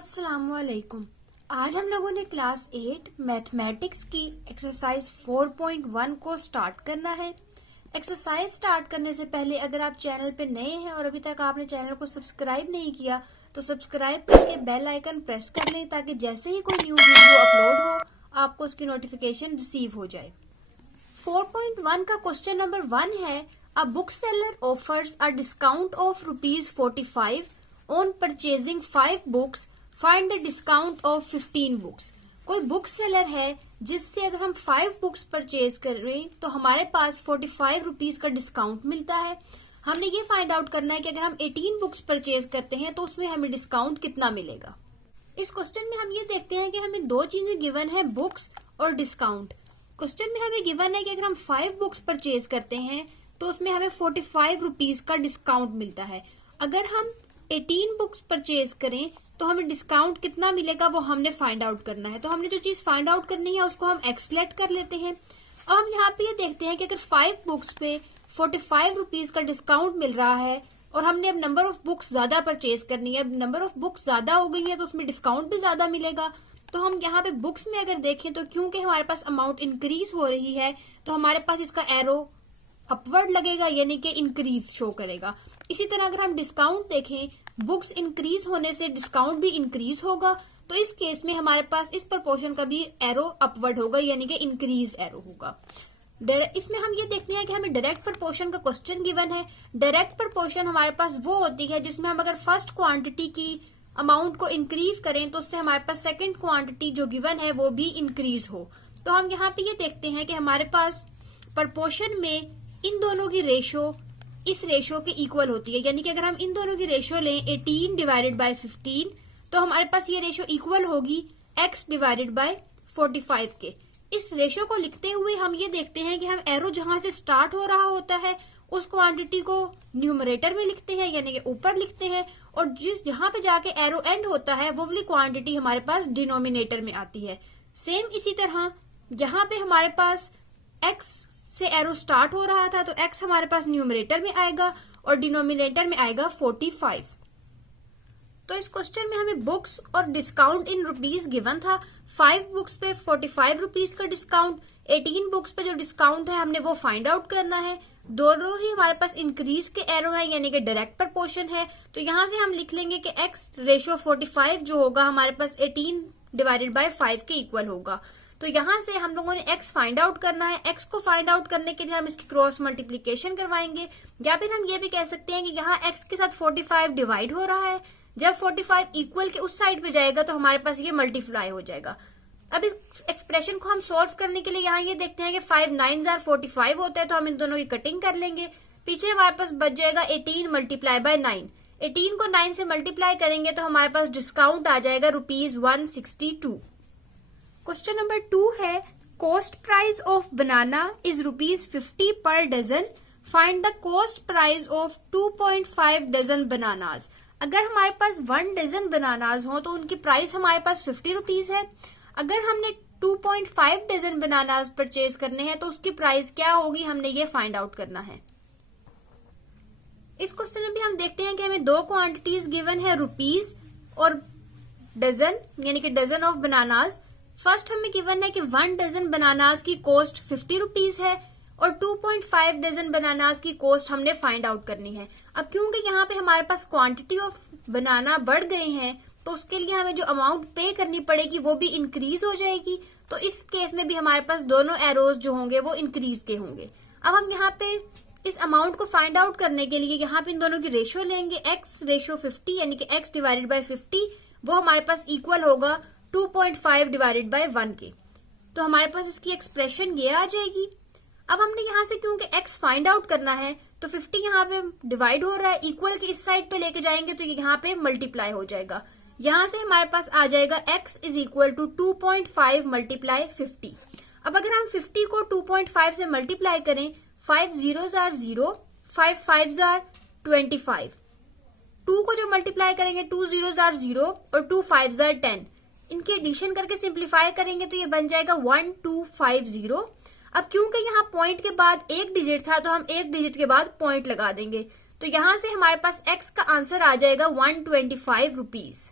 अस्सलामुअलैकुम। आज हम लोगों ने क्लास 8 मैथमेटिक्स की एक्सरसाइज 4.1 को स्टार्ट करना है। एक्सरसाइज स्टार्ट करने से पहले अगर आप चैनल पे नए हैं और अभी तक आपने चैनल को सब्सक्राइब नहीं किया तो सब्सक्राइब करके बेल आइकन प्रेस कर लें ताकि जैसे ही कोई न्यू वीडियो अपलोड हो आपको उसकी नोटिफिकेशन रिसीव हो जाए। 4.1 का क्वेश्चन नंबर 1 है, a book seller offers a discount of ₹45 on purchasing 5 books, find the discount of 15 books. कोई बुक सेलर है जिससे अगर हम 5 बुक्स परचेज करें तो हमारे पास ₹45 का डिस्काउंट मिलता है। हमने ये फाइंड आउट करना है कि अगर हम 18 बुक्स परचेज करते हैं तो उसमें हमें डिस्काउंट कितना मिलेगा। इस क्वेश्चन में हम ये देखते हैं कि हमें दो चीजें गिवन है, बुक्स और डिस्काउंट। क्वेश्चन में हमें गिवन है कि अगर हम 5 बुक्स परचेज करते हैं तो उसमें हमें ₹45 का डिस्काउंट मिलता है। अगर हम 18 बुक्स परचेज करें तो हमें डिस्काउंट कितना मिलेगा वो हमने फाइंड आउट करना है। तो हमने जो चीज फाइंड आउट करनी है उसको हम एक्सलेट कर लेते हैं। अब हम यहाँ पे ये देखते हैं कि अगर 5 बुक्स पे ₹45 का डिस्काउंट मिल रहा है और हमने अब नंबर ऑफ बुक्स ज्यादा परचेज करनी है, अब नंबर ऑफ बुक्स ज्यादा हो गई है तो उसमें डिस्काउंट भी ज्यादा मिलेगा। तो हम यहाँ पे बुक्स में अगर देखें तो क्योंकि हमारे पास अमाउंट इंक्रीज हो रही है तो हमारे पास इसका एरो अपवर्ड लगेगा यानी कि इंक्रीज शो करेगा। इसी तरह अगर हम डिस्काउंट देखें, बुक्स इंक्रीज होने से डिस्काउंट भी इंक्रीज होगा, तो इस केस में हमारे पास इस प्रपोर्शन का भी एरो अपवर्ड होगा यानी कि इंक्रीज एरो होगा। इसमें हम ये देखते हैं कि हमें डायरेक्ट प्रपोर्शन का क्वेश्चन गिवन है। डायरेक्ट प्रपोर्शन हमारे पास वो होती है जिसमें हम अगर फर्स्ट क्वांटिटी की अमाउंट को इंक्रीज करें तो उससे हमारे पास सेकंड क्वांटिटी जो गिवन है वो भी इंक्रीज हो। तो हम यहाँ पे ये देखते हैं कि हमारे पास प्रपोर्शन में इन दोनों की रेशो इस रेशो के इक्वल होती है, यानी कि अगर हम इन दोनों की रेशो लें 18 डिवाइडेड बाय 15 तो हमारे पास ये रेशो इक्वल होगी x डिवाइडेड बाय 45 के। इस रेशो को लिखते हुए हम ये देखते हैं कि हम एरो जहां से स्टार्ट हो रहा होता है उस क्वांटिटी को न्यूमरेटर में लिखते हैं यानी कि ऊपर लिखते हैं, और जिस जहां पे जाके एरो एंड होता है वो वाली क्वांटिटी हमारे पास डिनोमिनेटर में आती है। सेम इसी तरह जहां पे हमारे पास x से एरो स्टार्ट हो रहा था तो x हमारे पास न्यूमरेटर में आएगा और डिनोमिनेटर में आएगा 45। तो इस क्वेश्चन में हमें बुक्स और डिस्काउंट इन रुपीस गिवन था। 5 बुक्स पे ₹45 का डिस्काउंट, 18 बुक्स पे जो डिस्काउंट है हमने वो फाइंड आउट करना है। दोनों ही हमारे पास इंक्रीज के एरो है यानी कि डायरेक्ट प्रपोर्शन है। तो यहाँ से हम लिख लेंगे कि x रेशो 45 जो होगा हमारे पास 18 डिवाइडेड बाय 5 के इक्वल होगा। तो यहाँ से हम लोगों ने x फाइंड आउट करना है। x को फाइंड आउट करने के लिए हम इसकी क्रॉस मल्टीप्लीकेशन करवाएंगे, या फिर हम ये भी कह सकते हैं कि यहाँ x के साथ 45 डिवाइड हो रहा है। जब 45 इक्वल के उस साइड पे जाएगा तो हमारे पास ये मल्टीप्लाई हो जाएगा। अब इस एक्सप्रेशन को हम सॉल्व करने के लिए यहाँ ये देखते हैं कि 5 9 * 45 होता है, तो हम इन दोनों की कटिंग कर लेंगे। पीछे हमारे पास बच जाएगा 18 मल्टीप्लाई बाय 9। 18 को 9 से मल्टीप्लाई करेंगे तो हमारे पास डिस्काउंट आ जाएगा ₹162। क्वेश्चन नंबर 2 है, cost price of banana is ₹50 पर dozen, find the cost price of 2.5 dozen bananas. अगर हमारे पास 1 डजन बनानाज हो तो उनकी प्राइस हमारे पास ₹50 है। अगर हमने 2.5 डजन बनानाज परचेज करने हैं तो उसकी प्राइस क्या होगी, हमने ये फाइंड आउट करना है। इस क्वेश्चन में भी हम देखते हैं कि हमें दो क्वांटिटीज गिवन है, रुपीज और डजन यानी कि डजन ऑफ बनानाज। फर्स्ट हमें गिवन है कि 1 डजन बनानाज की कॉस्ट ₹50 है और 2.5 डजन बनानाज की कॉस्ट हमने फाइंड आउट करनी है। अब क्योंकि यहाँ पे हमारे पास क्वांटिटी ऑफ बनाना बढ़ गए हैं तो उसके लिए हमें जो अमाउंट पे करनी पड़ेगी वो भी इंक्रीज हो जाएगी। तो इस केस में भी हमारे पास दोनों एरोज जो होंगे वो इंक्रीज के होंगे। अब हम यहाँ पे इस अमाउंट को फाइंड आउट करने के लिए यहाँ पे इन दोनों की रेशियो लेंगे। x रेशियो 50 यानी कि x डिवाइडेड बाय 50 वो हमारे पास इक्वल होगा 2.5 डिवाइडेड बाय 1 के। तो हमारे पास इसकी एक्सप्रेशन ये आ जाएगी। अब हमने यहाँ से क्योंकि x फाइंड आउट करना है तो 50 यहाँ पे डिवाइड हो रहा है, इक्वल के इस साइड पे लेके जाएंगे तो ये यहाँ पे मल्टीप्लाई हो जाएगा। यहाँ से हमारे पास आ जाएगा x is equal to 2.5 multiply 50। अब अगर हम 50 को 2.5 से मल्टीप्लाई करें, 5 zeros are 0, 5 5s are 25। 2 को जो मल्टीप्लाई करेंगे 2 zeros are 0 और 2 5s are 10। इनके एडिशन करके सिंप्लीफाई करेंगे तो ये बन जाएगा 1250। अब क्योंकि यहाँ पॉइंट के बाद एक डिजिट था तो हम एक डिजिट के बाद पॉइंट लगा देंगे, तो यहाँ से हमारे पास x का आंसर आ जाएगा ₹125।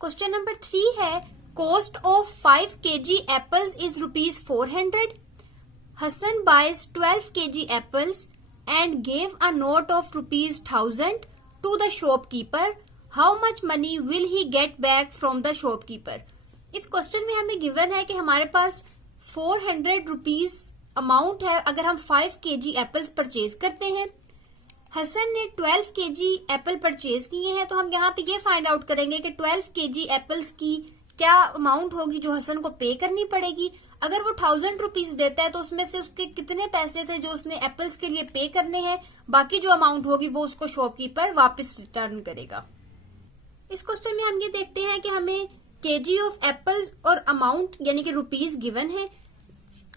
क्वेश्चन नंबर 3 है, cost of 5 kg apples is ₹400. Hassan buys 12 kg apples and gave a note of ₹1000 to the shopkeeper. How much money will he get back from the shopkeeper? इस question में हमें given है कि हमारे पास 400 rupees amount है अगर हम 5 kg apples purchase करते हैं। हसन ने 12 kg एप्पल परचेज किए हैं, तो हम यहाँ पे ये फाइंड आउट करेंगे कि 12 kg एप्पल्स की क्या अमाउंट होगी जो हसन को पे करनी पड़ेगी। अगर वो 1000 रुपीज देता है तो उसमें से उसके कितने पैसे थे जो उसने एप्पल्स के लिए पे करने हैं, बाकी जो अमाउंट होगी वो उसको शॉपकीपर वापस रिटर्न करेगा। इस क्वेश्चन में हम ये देखते हैं कि हमें केजी ऑफ एप्पल्स और अमाउंट यानी कि रुपीज गिवन है।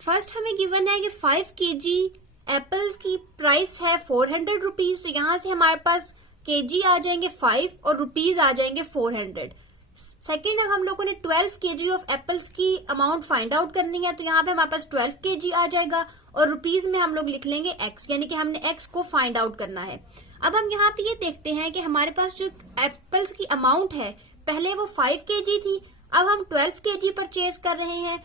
फर्स्ट हमें गिवन है कि 5 kg एप्पल्स की प्राइस है 400 रुपीज, तो यहाँ से हमारे पास केजी आ जाएंगे 5 और रुपीज आ जाएंगे 400। सेकेंड, अब हम लोगों ने 12 kg ऑफ एप्पल्स की अमाउंट फाइंड आउट करनी है, तो यहाँ पे हमारे पास 12 kg आ जाएगा और रुपीज में हम लोग लिख लेंगे x, यानी कि हमने x को फाइंड आउट करना है। अब हम यहाँ पे ये देखते हैं कि हमारे पास जो एप्पल्स की अमाउंट है पहले वो 5 kg थी, अब हम 12 kg परचेज कर रहे हैं,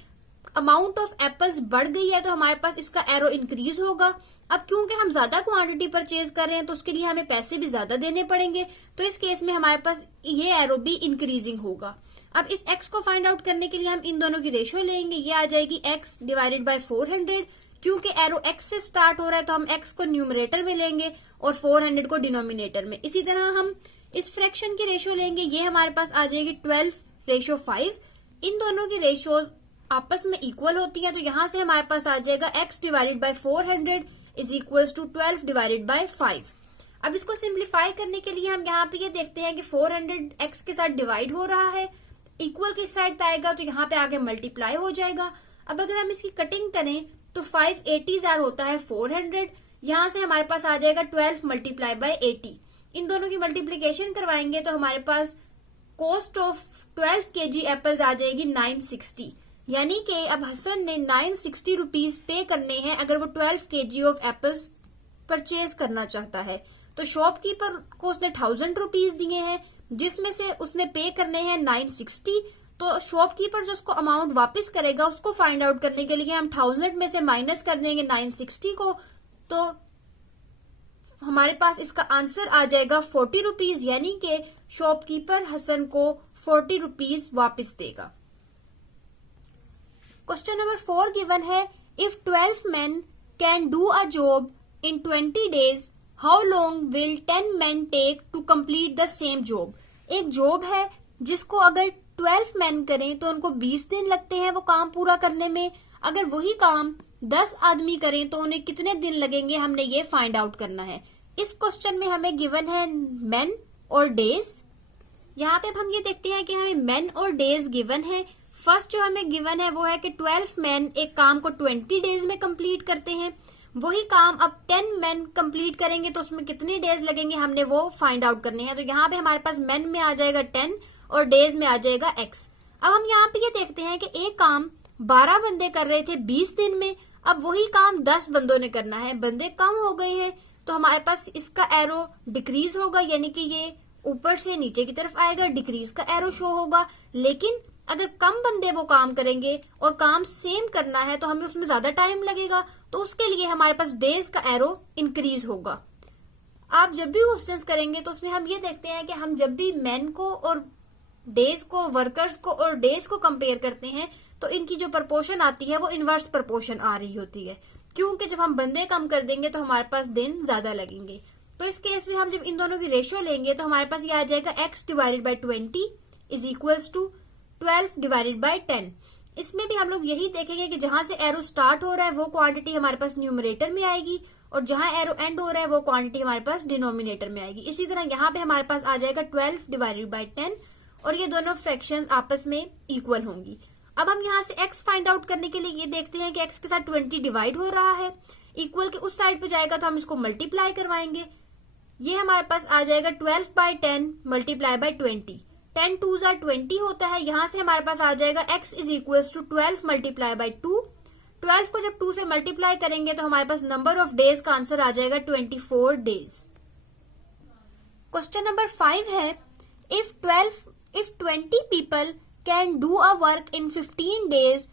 अमाउंट ऑफ एप्पल्स बढ़ गई है तो हमारे पास इसका एरो इंक्रीज होगा। अब क्योंकि हम ज्यादा क्वांटिटी परचेज कर रहे हैं तो उसके लिए हमें पैसे भी ज्यादा देने पड़ेंगे, तो इस केस में हमारे पास ये एरो भी इंक्रीजिंग होगा। अब इस x को फाइंड आउट करने के लिए हम इन दोनों की रेशियो लेंगे, ये आ जाएगी x डिवाइडेड बाय 400। क्योंकि एरो x से स्टार्ट हो रहा है तो हम x को न्यूमरेटर में लेंगे और 400 को डिनोमिनेटर में। इसी तरह हम इस फ्रैक्शन की रेशियो लेंगे, ये हमारे पास आ जाएगी 12:5। इन दोनों की रेशियोज आपस में इक्वल होती है, तो यहाँ से हमारे पास आ जाएगा x divided by 400 is equals to 12 divided by 5। अब इसको सिंप्लीफाई करने के लिए हम यहाँ पे ये देखते हैं कि 400 x के साथ डिवाइड हो रहा है, इक्वल की साइड पे आएगा तो यहाँ पे आगे मल्टीप्लाई हो जाएगा। अब अगर हम इसकी कटिंग करें तो 580 होता है 400, यहाँ से हमारे पास आ जाएगा 12 मल्टीप्लाई बाय 80। इन दोनों की मल्टीप्लीकेशन करवाएंगे तो हमारे पास कॉस्ट ऑफ 12 kg एप्पल्स आ जाएगी 960, यानी कि अब हसन ने 960 रुपीज पे करने हैं अगर वो 12 kg ऑफ एप्पल्स परचेज करना चाहता है। तो शॉपकीपर को उसने 1000 रुपीज दिए हैं जिसमें से उसने पे करने हैं 960, तो शॉपकीपर जो उसको अमाउंट वापस करेगा उसको फाइंड आउट करने के लिए हम 1000 में से माइनस कर देंगे 960 को, तो हमारे पास इसका आंसर आ जाएगा 40 रुपीज, यानी कि शॉपकीपर हसन को 40 रुपीज वापस देगा। क्वेश्चन नंबर 4 गिवन है, if 12 men can do a job in 20 days, how long will 10 men take to complete the same job? एक जॉब है जिसको अगर 12 men करें तो उनको 20 दिन लगते हैं वो काम पूरा करने में, अगर वही काम 10 आदमी करें तो उन्हें कितने दिन लगेंगे, हमने ये फाइंड आउट करना है। इस क्वेश्चन में हमें गिवन है men और days। यहाँ पे हम ये देखते हैं कि हमें men और days गिवन है। फर्स्ट जो हमें गिवन है वो है कि 12 men एक काम को 20 डेज में कंप्लीट करते हैं, वही काम अब 10 men कंप्लीट करेंगे तो उसमें कितने डेज लगेंगे हमने वो फाइंड आउट करने हैं। तो यहाँ पे हमारे पास men में आ जाएगा 10 और डेज में आ जाएगा x। अब हम यहाँ पे ये देखते हैं कि एक काम 12 बंदे कर रहे थे 20 दिन में, अब वही काम 10 बंदों ने करना है, बंदे कम हो गए हैं तो हमारे पास इसका एरो डिक्रीज होगा, यानी कि ये ऊपर से नीचे की तरफ आएगा, डिक्रीज का एरो शो होगा। लेकिन अगर कम बंदे वो काम करेंगे और काम सेम करना है तो हमें उसमें ज्यादा टाइम लगेगा, तो उसके लिए हमारे पास डेज का एरो इंक्रीज होगा। आप जब भी क्वेश्चंस करेंगे तो उसमें हम ये देखते हैं कि हम जब भी मैन को और डेज को, वर्कर्स को और डेज को कंपेयर करते हैं तो इनकी जो प्रपोर्शन आती है वो इनवर्स प्रपोर्शन आ रही होती है, क्योंकि जब हम बंदे कम कर देंगे तो हमारे पास दिन ज्यादा लगेंगे। तो इस केस में हम जब इन दोनों की रेशियो लेंगे तो हमारे पास ये आ जाएगा x divided by 20 is equals to 12 divided by 10। इसमें भी हम लोग यही देखेंगे कि जहां से एरो स्टार्ट हो रहा है वो क्वांटिटी हमारे पास न्यूमरेटर में आएगी और जहां एरो एंड हो रहा है वो क्वांटिटी हमारे पास डिनोमिनेटर में आएगी। इसी तरह यहाँ पे हमारे पास आ जाएगा 12 डिवाइडेड बाई 10 और ये दोनों फ्रैक्शंस आपस में इक्वल होंगी। अब हम यहाँ से x फाइंड आउट करने के लिए ये देखते हैं कि x के साथ 20 डिवाइड हो रहा है, इक्वल के उस साइड पे जाएगा तो हम इसको मल्टीप्लाई करवाएंगे, ये हमारे पास आ जाएगा 12 बाई 10 मल्टीप्लाई बाई 20, 10 2 20 होता है। यहाँ से हमारे पास आ जाएगा x is equals to 12 multiply by 2। 12 को जब 2 से मल्टीप्लाई करेंगे तो हमारे पास नंबर ऑफ डेज का आंसर आ जाएगा 24 डेज। क्वेश्चन नंबर 5 है, if 20 20 people can do a work in 15 days,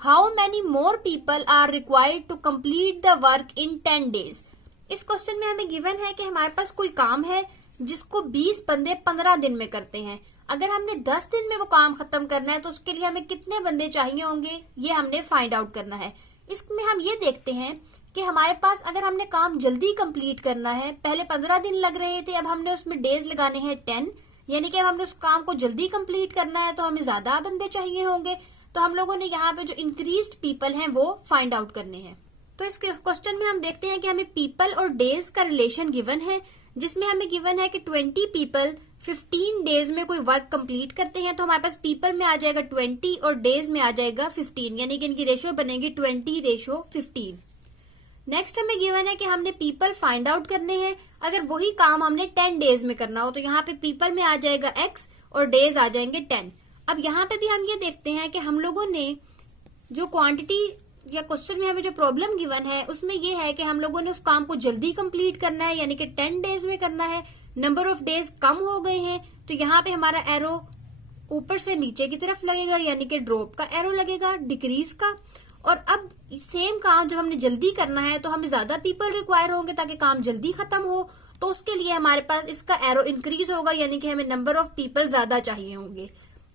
how many more people are required to complete the work in 10 days? इस क्वेश्चन में हमें गिवन है कि हमारे पास कोई काम है जिसको 20 बंदे 15 दिन में करते हैं। अगर हमने 10 दिन में वो काम खत्म करना है तो उसके लिए हमें कितने बंदे चाहिए होंगे, ये हमने फाइंड आउट करना है। इसमें हम ये देखते हैं कि हमारे पास अगर हमने काम जल्दी कंप्लीट करना है, पहले 15 दिन लग रहे थे, अब हमने उसमें डेज लगाने हैं 10, यानी कि अब हमने उस काम को जल्दी कंप्लीट करना है तो हमें ज्यादा बंदे चाहिए होंगे। तो हम लोगों ने यहाँ पे जो इंक्रीज्ड पीपल हैं वो फाइंड आउट करने हैं। तो इस क्वेश्चन में हम देखते हैं कि हमें पीपल और डेज का रिलेशन गिवन है, जिसमें हमें गिवन है कि 20 पीपल 15 डेज में कोई वर्क कंप्लीट करते हैं। तो हमारे पास पीपल में आ जाएगा 20 और डेज में आ जाएगा 15, यानी कि इनकी रेशियो बनेगी 20:15। नेक्स्ट हमें गिवन है कि हमने पीपल फाइंड आउट करने हैं अगर वही काम हमने 10 डेज में करना हो। तो यहाँ पे पीपल में आ जाएगा x और डेज आ जाएंगे 10। अब यहाँ पे भी हम ये देखते हैं कि हम लोगों ने जो क्वांटिटी या क्वेश्चन में हमें जो प्रॉब्लम गिवन है उसमें ये है कि हम लोगों ने उस काम को जल्दी कंप्लीट करना है, यानी कि 10 डेज में करना है। नंबर ऑफ डेज कम हो गए हैं तो यहाँ पे हमारा एरो ऊपर से नीचे की तरफ लगेगा, यानी कि ड्रॉप का एरो लगेगा, डिक्रीज का। और अब सेम काम जब हमने जल्दी करना है तो हमें ज्यादा पीपल रिक्वायर होंगे ताकि काम जल्दी खत्म हो, तो उसके लिए हमारे पास इसका एरो इंक्रीज होगा, यानी कि हमें नंबर ऑफ पीपल ज्यादा चाहिए होंगे।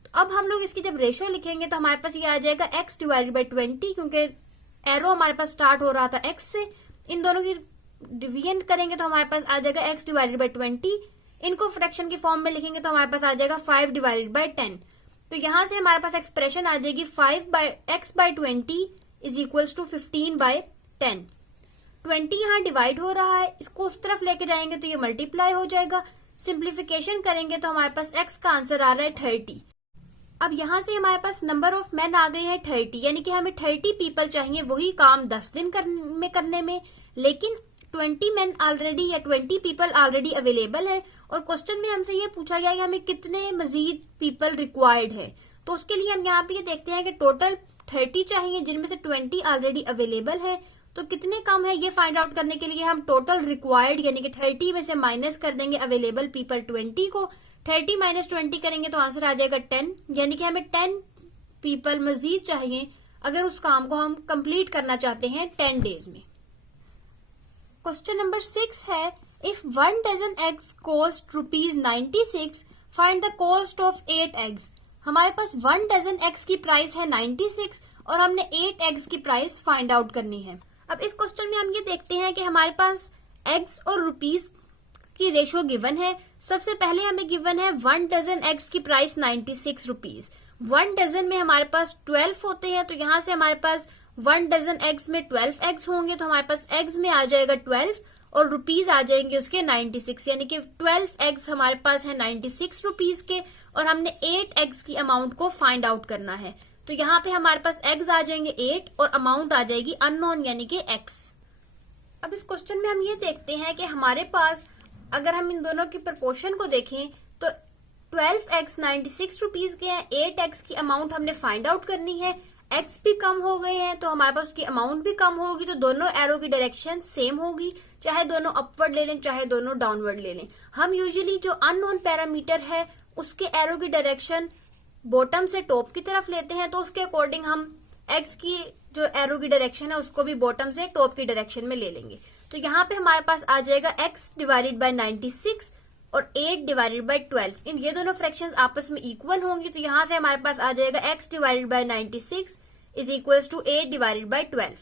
तो अब हम लोग इसकी जब रेशियो लिखेंगे तो हमारे पास ये आ जाएगा x/20, क्योंकि एरो हमारे पास स्टार्ट हो रहा था x से। इन दोनों की डिवीजन करेंगे तो हमारे पास आ जाएगा x/20। इनको फ्रैक्शन की फॉर्म में लिखेंगे तो हमारे पास आ जाएगा 5/10। तो यहां से हमारे पास एक्सप्रेशन आ जाएगी 5x/20 इज इक्वल्स टू 15/10। 20 यहाँ डिवाइड हो रहा है, इसको उस तरफ लेके जाएंगे तो ये मल्टीप्लाई हो जाएगा। सिंप्लीफिकेशन करेंगे तो हमारे पास x का आंसर आ रहा है 30। अब यहाँ से हमारे पास नंबर ऑफ मैन आ गए हैं 30, यानी कि हमें 30 पीपल चाहिए वही काम 10 दिन में करने में, लेकिन 20 मैन ऑलरेडी या 20 पीपल ऑलरेडी अवेलेबल है। और क्वेश्चन में हमसे ये पूछा गया कि हमें कितने मजीद पीपल रिक्वायर्ड है। तो उसके लिए हम यहाँ पे ये देखते हैं कि टोटल 30 चाहिए, जिनमें से 20 ऑलरेडी अवेलेबल है। तो कितने कम है ये फाइंड आउट करने के लिए हम टोटल रिक्वायर्ड यानी कि 30 में से माइनस कर देंगे अवेलेबल पीपल 20 को। 30 - 20 करेंगे तो आंसर आ जाएगा 10, यानी कि हमें 10 पीपल मजीद चाहिए अगर उस काम को हम कंप्लीट करना चाहते हैं 10 डेज में। क्वेश्चन नंबर 6 है, if 1 dozen eggs cost ₹96, find the cost of 8 eggs. हमारे पास 1 डजन एग्स की प्राइस है 96 और हमने 8 एग्स की प्राइस फाइंड आउट करनी है। अब इस क्वेश्चन में हम ये देखते हैं कि हमारे पास एग्स और रुपीस की रेशियो गिवन है। सबसे पहले हमें गिवन है 1 डजन एग्स की प्राइस 96 रुपीज। 1 डजन में हमारे पास 12 होते हैं, तो यहाँ से हमारे पास 1 डजन एग्स में 12 एग्स होंगे, तो हमारे पास एग्स में आ जाएगा 12 और रुपीज आ जाएंगे उसके 96, यानी कि 12 एग्स हमारे पास है 96 रुपीज के और हमने 8 एग्स की अमाउंट को फाइंड आउट करना है। तो यहाँ पे हमारे पास एग्स आ जाएंगे 8 और अमाउंट आ जाएगी अननोन यानी कि x। अब इस क्वेश्चन में हम ये देखते हैं कि हमारे पास अगर हम इन दोनों की प्रपोर्शन को देखें तो 12 एक्स 96 रुपीज के हैं, 8 एक्स की अमाउंट हमने फाइंड आउट करनी है। एक्स भी कम हो गए हैं तो हमारे पास उसकी अमाउंट भी कम होगी, तो दोनों एरो की डायरेक्शन सेम होगी, चाहे दोनों अपवर्ड ले लें चाहे दोनों डाउनवर्ड ले लें। हम यूजुअली जो अननोन पैरामीटर है उसके एरो की डायरेक्शन बॉटम से टॉप की तरफ लेते हैं, तो उसके अकॉर्डिंग हम एक्स की जो एरो की डायरेक्शन है उसको भी बॉटम से टॉप की डायरेक्शन में ले लेंगे। तो यहाँ पे हमारे पास आ जाएगा x डिवाइडेड बाय 96 और 8 डिवाइडेड बाय 12। इन ये दोनों फ्रैक्शंस आपस में इक्वल होंगी, तो यहाँ से हमारे पास आ जाएगा x divided by 96 is equals to 8 divided by 12।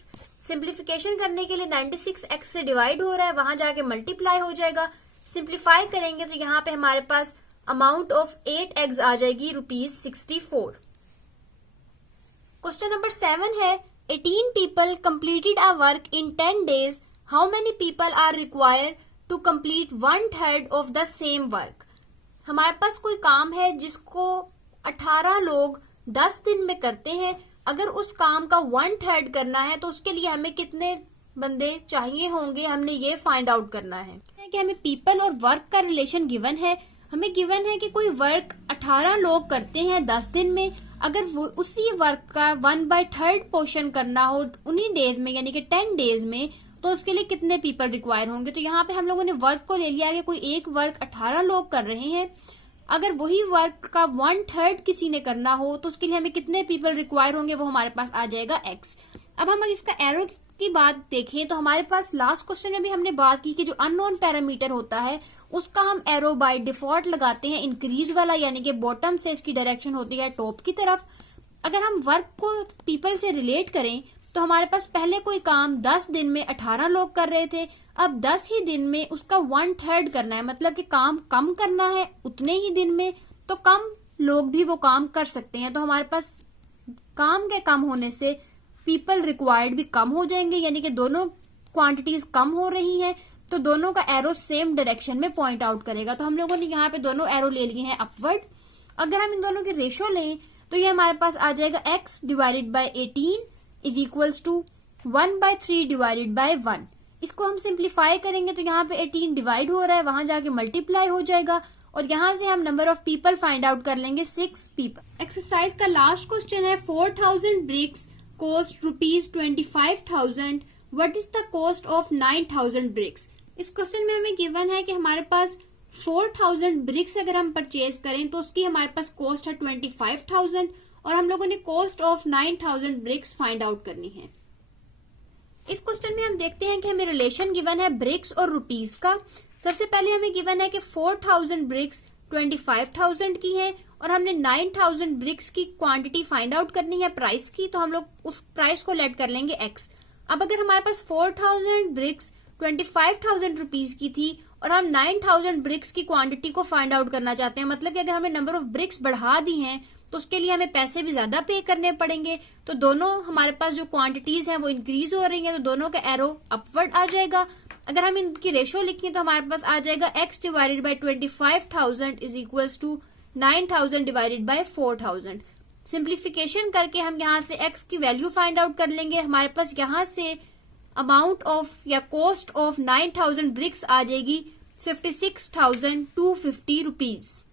Simplification करने के लिए 96 x से डिवाइड हो रहा है, वहां जाके मल्टीप्लाई हो जाएगा। सिंप्लीफाई करेंगे तो यहाँ पे हमारे पास अमाउंट ऑफ 8 एग्स आ जाएगी ₹64। क्वेश्चन नंबर 7 है, 18 people completed a work in 10 days. How many people are required to complete 1/3 of the same work? हमारे पास कोई काम है जिसको 18 लोग 10 दिन में करते हैं। अगर उस काम का 1/3 करना है तो उसके लिए हमें कितने बंदे चाहिए होंगे, हमने ये फाइंड आउट करना है कि हमें पीपल और वर्क का रिलेशन गिवन है। हमें गिवन है कि कोई वर्क 18 लोग करते हैं 10 दिन में। अगर वो उसी वर्क का 1/3 पोर्शन करना हो उन्हीं डेज में यानी कि 10 डेज में, तो उसके लिए कितने पीपल रिक्वायर होंगे। तो यहाँ पे हम लोगों ने वर्क को ले लिया कि कोई एक वर्क 18 लोग कर रहे हैं। अगर वही वर्क का 1/3 किसी ने करना हो तो उसके लिए हमें कितने पीपल रिक्वायर होंगे, वो हमारे पास आ जाएगा x। अब हम इसका एरो की बात देखें तो हमारे पास लास्ट क्वेश्चन में भी हमने बात की कि जो अननोन पैरामीटर होता है उसका हम एरो बाय डिफॉल्ट लगाते हैं इंक्रीज वाला, यानी कि बॉटम से इसकी डायरेक्शन होती है टॉप की तरफ। अगर हम वर्क को पीपल से रिलेट करें तो हमारे पास पहले कोई काम 10 दिन में 18 लोग कर रहे थे, अब 10 ही दिन में उसका 1/3 करना है, मतलब कि काम कम करना है उतने ही दिन में, तो कम लोग भी वो काम कर सकते हैं। तो हमारे पास काम के कम होने से पीपल रिक्वायर्ड भी कम हो जाएंगे, यानी कि दोनों क्वांटिटीज कम हो रही हैं, तो दोनों का एरो सेम डायरेक्शन में पॉइंट आउट करेगा। तो हम लोगों ने यहाँ पे दोनों एरो ले लिए हैं अपवर्ड। अगर हम इन दोनों की रेशो लें तो ये हमारे पास आ जाएगा x divided by 18 is equals to 1/3 divided by 1। इसको हम सिंप्लीफाई करेंगे तो यहाँ पे 18 डिवाइड हो रहा है, वहां जाके मल्टीप्लाई हो जाएगा और यहाँ से हम number of people find out कर लेंगे 6 पीपल। एक्सरसाइज का लास्ट क्वेश्चन है 4000 bricks cost ₹25,000, what is the cost of 9000 bricks. इस क्वेश्चन में हमें गिवन है कि हमारे पास 4000 ब्रिक्स अगर हम परचेज करें तो उसकी हमारे पास कॉस्ट है 25,000 और हम लोगों ने cost of 9000 bricks find out करनी है। इस क्वेश्चन में हम देखते हैं कि हमें रिलेशन गिवन है ब्रिक्स और रुपीज का। सबसे पहले हमें गिवन है कि 4000 ब्रिक्स 25,000 की है और हमने 9000 ब्रिक्स की क्वांटिटी फाइंड आउट करनी है प्राइस की, तो हम लोग उस प्राइस को लेट कर लेंगे x। अब अगर हमारे पास 4000 ब्रिक्स 25,000 रुपीज की थी और हम 9000 ब्रिक्स की क्वांटिटी को फाइंड आउट करना चाहते हैं, मतलब कि अगर हमने नंबर ऑफ ब्रिक्स बढ़ा दी हैं तो उसके लिए हमें पैसे भी ज्यादा पे करने पड़ेंगे। तो दोनों हमारे पास जो क्वांटिटीज हैं वो इंक्रीज हो रही हैं, तो दोनों का एरो अपवर्ड आ जाएगा। अगर हम इनकी रेशो लिखें तो हमारे पास आ जाएगा x divided by 25,000 is equals to 9000 divided by 4000। Simplification करके हम यहाँ से x की वैल्यू फाइंड आउट कर लेंगे। हमारे पास यहाँ से अमाउंट ऑफ या कॉस्ट ऑफ 9000 ब्रिक्स आ जाएगी 56,250 रुपीज।